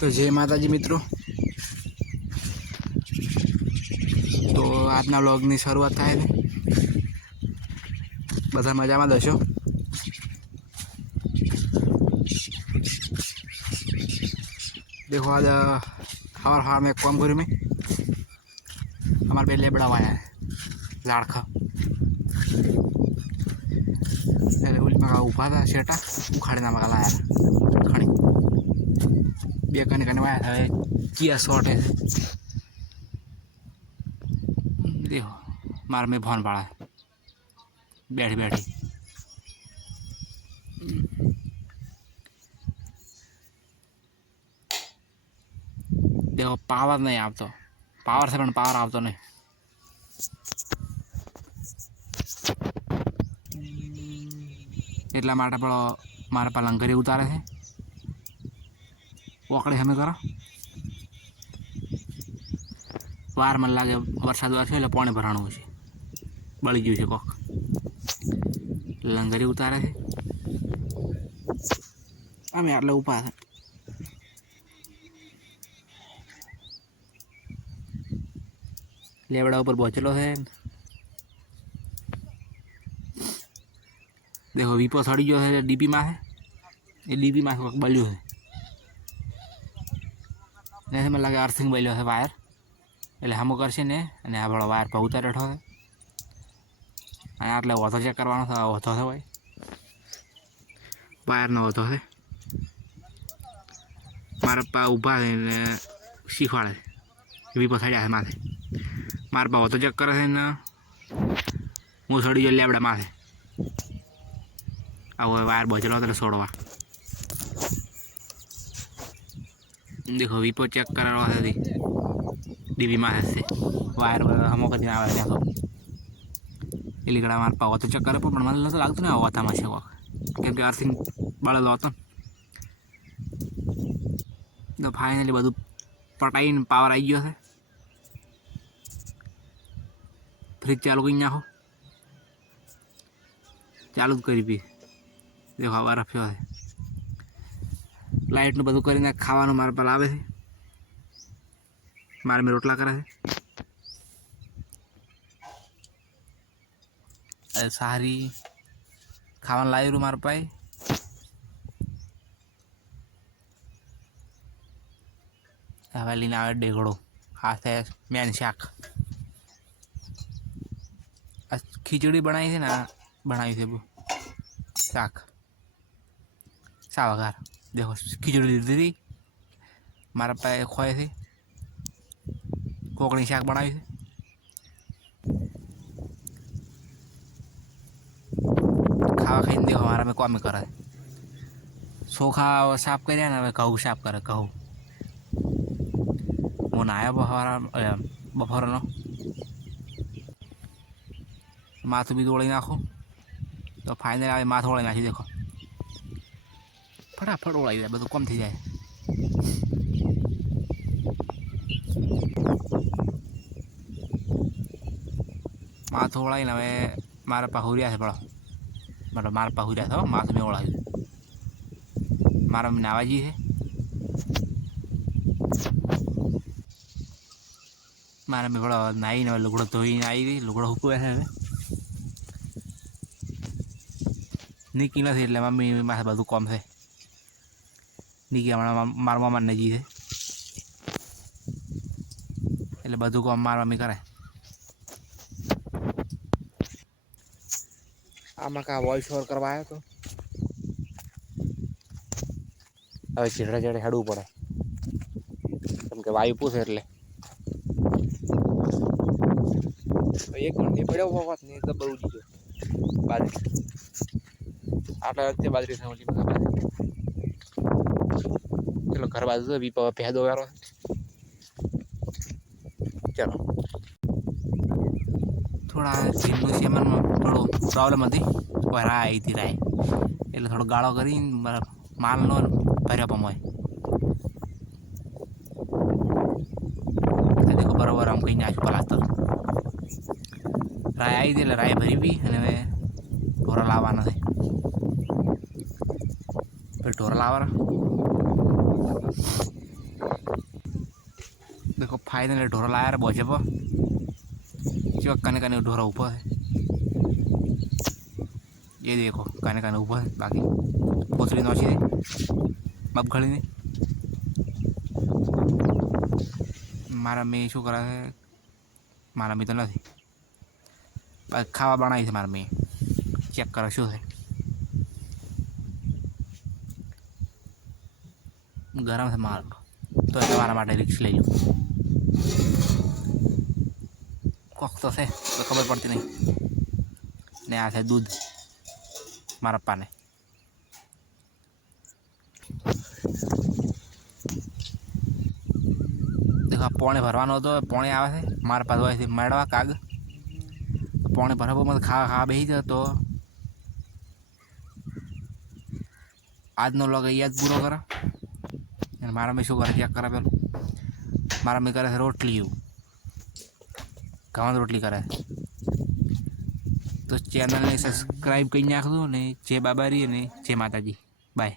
તો જય માતાજી મિત્રો। તો આજના વ્લોગની શરૂઆત થાય છે। બધા મજામાં દશો। देखो आज हवार हवार में काम करूँ मैं हमारे पे लेबड़ा आया है लाड़खा मगा ऊपा था शेटा उखाड़े ना मगा लाया खड़ी बे कने आया था किया शॉर्ट है। देखो मार में भौन पड़ा है बैठी बैठी। देखो पावर नहीं आप तो पावर से पावर आप तो नहीं। એટલા માટે પણ મારા પા લંગરી ઉતારે છે ઓકળે અમે કરો વાર મને લાગે વરસાદ વરસે એટલે પાણી ભરાણું છે બળી ગયું છે કોક લંગરી ઉતારે છે અમે આટલે ઊભા છે। लेवड़ा ऊपर पहुँचलो है। देखो वीपो सड़ी जो है डीपी में है ये डीपी में बल्यू है जैसे मैं लगे अर्थिंग बल्यो है वायर એટલે હમો કરશે ને અને આ બળો વાયર પર ઉતાર બેઠો છે અને આટલે ઓથો ચેક કરવાનો છે ઓથો છે ભાઈ વાયરનો ઓથો છે મારા પા ઊભા થઈને શીખવાડે વીપો સડ્યા છે માથે મારા પા ઓથો ચેક કરે છે ને હું સડી ગયો લેબડા માથે આવો વાયર બચેલો એટલે છોડવા। देखो वीपो चेक करावा है डीबी में है वायर हम आवे देखो ए लीकड़ा मार पाव तो चेक करे पण મને તો લાગતું ને આવતામાં છે કેમ કે અર્થિંગ બળેલો હતો તો ફાઇનલી બધું પટાઈને પાવર આવી ગયો છે। फ्रिज चालू કરી નાખો ચાલુ જ કરી પી देखो हवा रफ्यो है लाइट બધું કરીને ખાવાનું મારા પર આવે છે मारे में रोटला करे है सारी खावन लाई रू मार पाए हवेली ना डेगड़ो हाथ है मैन शाक खिचड़ी बनाई थी ना बनाई थी वो शाक सावगार देखो खिचड़ी दी थी मारा पाए खोए थी कोकड़ी शाक बनाई थी खावा खाई देखो हमारा में कम करे सोखा साफ कर कहू साफ करे कहू वो नया बफोर नो माथू भी दौड़ी नाखो तो फाइनल आए माथ ओढ़ी नाखी देखो फटाफट ओढ़ाई जाए બધું कम थी जाए। माथ ओढ़ाई ने हमें मारा पहुरिया है बड़ा मतलब मारा पहुरिया था माथ में ओढ़ाई मारा में नावाजी है मारा में बड़ा नाई ने लुगड़ो धोई आई गई लुगड़ो हुकुए है निकी नहीं એટલે મમ્મી માથે બધું કોમ છે નિકી હમણાં મારા મામા નજી છે એટલે બધું કોમ મારા મમ્મી કરે। આમાં કા વોઇસ ઓવર કરવાયો તો હવે ચીડે ચીડે હેડવું પડે કેમ કે વાયુ પૂછે એટલે એક ઘંટી પડ્યો વાત નહીં તો બહુ જીજો બાજરી આટલા વખતે બાજરી થવાની ચલો ઘર બાજુ તો બી પહેદો વાળો ચલો થોડા જીમનું સેમનમાં થોડો પ્રોબ્લેમ હતી રાય આવી હતી રાય એટલે થોડો ગાળો કરીને માલનો ભર્યો પમોય देखो बराबर हम कहीं नाच पलाता राय आई थी राय भरी भी અને ઢોરા લાવવાના છે फिर ढोरा लावा खाई दे ढोरा लाया रे बोझे पर जो कने कने ढोरा ऊपर है। ये देखो कने कने ऊपर है। बाकी पोतली नौची दे मब घड़ी ने मारा में शू करा है। मारा में तो नहीं खावा बनाई थी मारा में चेक करो शू है गरम से मार तो તમારા માટે રિક્સ લઈ લો કોક તો છે તો ખબર પડતી નહીં ને આ છે દૂધ મારા પપ્પાને देखो पोणे भरवा तो पोणे आवे छे मार पास होय मेड़वा काग पोणे भरवा मत खा खा बेही जाए तो आज नो लोग आज पूरो करा मारा में शू करे चेक करा पे मारा में करे रोटली घઉં रोटली करे तो चैनल ने सब्सक्राइब कर नाख दो ने जय बाबारी ने जय माताजी बाय।